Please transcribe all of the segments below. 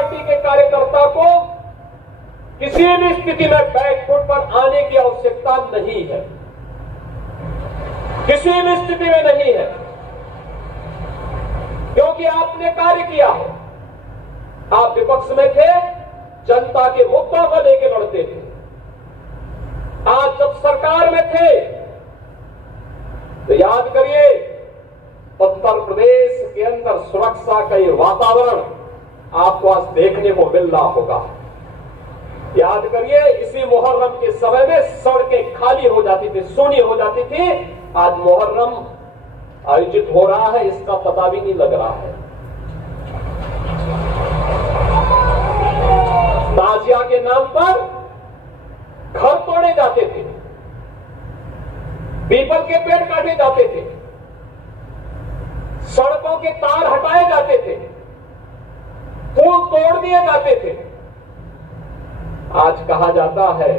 Party के कार्यकर्ता को किसी भी स्थिति में बैकफुट पर आने की आवश्यकता नहीं है, किसी भी स्थिति में नहीं है, क्योंकि आपने कार्य किया है। आप विपक्ष में थे, जनता के मुद्दों को लेकर लड़ते थे। आज जब सरकार में थे तो याद करिए, उत्तर प्रदेश के अंदर सुरक्षा का ये वातावरण आपको आज देखने को मिल रहा होगा। याद करिए, इसी मुहर्रम के समय में सड़कें खाली हो जाती थी, सूनी हो जाती थी। आज मुहर्रम आयोजित हो रहा है, इसका पता भी नहीं लग रहा है। ताजिया के नाम पर घर तोड़े जाते थे, पीपल के पेड़ काटे जाते थे, सड़कों के तार हटाए जाते थे, पुल तोड़ दिए जाते थे। आज कहा जाता है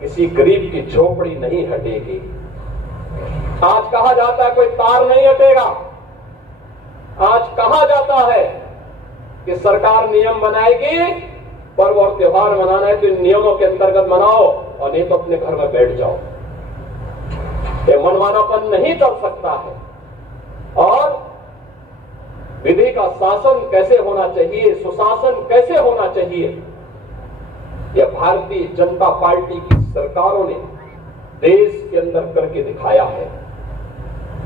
किसी गरीब की झोपड़ी नहीं हटेगी, आज कहा जाता है कोई तार नहीं हटेगा, आज कहा जाता है कि सरकार नियम बनाएगी, पर्व और त्योहार मनाना है तो इन नियमों के अंतर्गत मनाओ और नहीं तो अपने घर में बैठ जाओ। ये मनमानापन नहीं चल सकता है। और विधि का शासन कैसे होना चाहिए, सुशासन कैसे होना चाहिए, यह भारतीय जनता पार्टी की सरकारों ने देश के अंदर करके दिखाया है।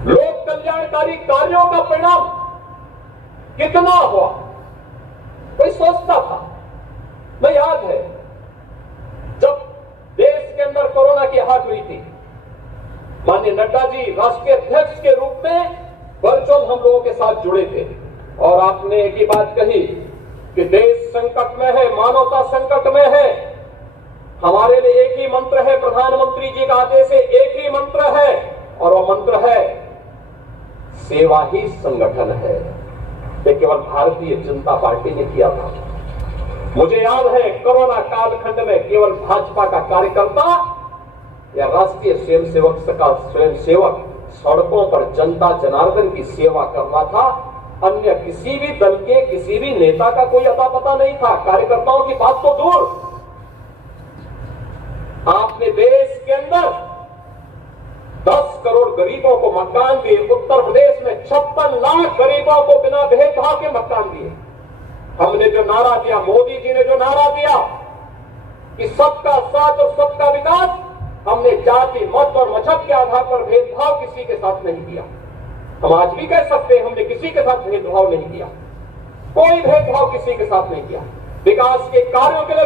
लोक कल्याणकारी कार्यों का परिणाम कितना हुआ, कोई सोचता था? मैं याद है जब देश के अंदर कोरोना की हार हुई थी, माननीय नड्डा जी राष्ट्रीय अध्यक्ष के रूप में वर्चुअल हम लोगों के साथ जुड़े थे और आपने एक ही बात कही कि देश संकट में है, मानवता संकट में है। हमारे लिए एक ही मंत्र है, प्रधानमंत्री जी का आदेश है, एक ही मंत्र है और वह मंत्र है सेवा ही संगठन है। ये केवल भारतीय जनता पार्टी ने किया था। मुझे याद है कोरोना कालखंड में केवल भाजपा का कार्यकर्ता या राष्ट्रीय स्वयंसेवक का स्वयंसेवक सड़कों पर जनता जनार्दन की सेवा कर रहा था। अन्य किसी भी दल के किसी भी नेता का कोई अता पता नहीं था। कार्यकर्ताओं की बात तो दूर, आपने देश के अंदर 10 करोड़ गरीबों को मकान दिए। उत्तर प्रदेश में 56 लाख गरीबों को बिना भेदभाव के मकान दिए। हमने जो नारा दिया, मोदी जी ने जो नारा दिया कि सबका साथ और सबका विकास, हमने जाति मत और मजहब के आधार पर भेदभाव किसी के साथ नहीं किया। हम आज भी कह सकते हैं हमने किसी के साथ भेदभाव नहीं किया, कोई भेदभाव किसी के साथ नहीं किया। विकास के कार्यों के लिए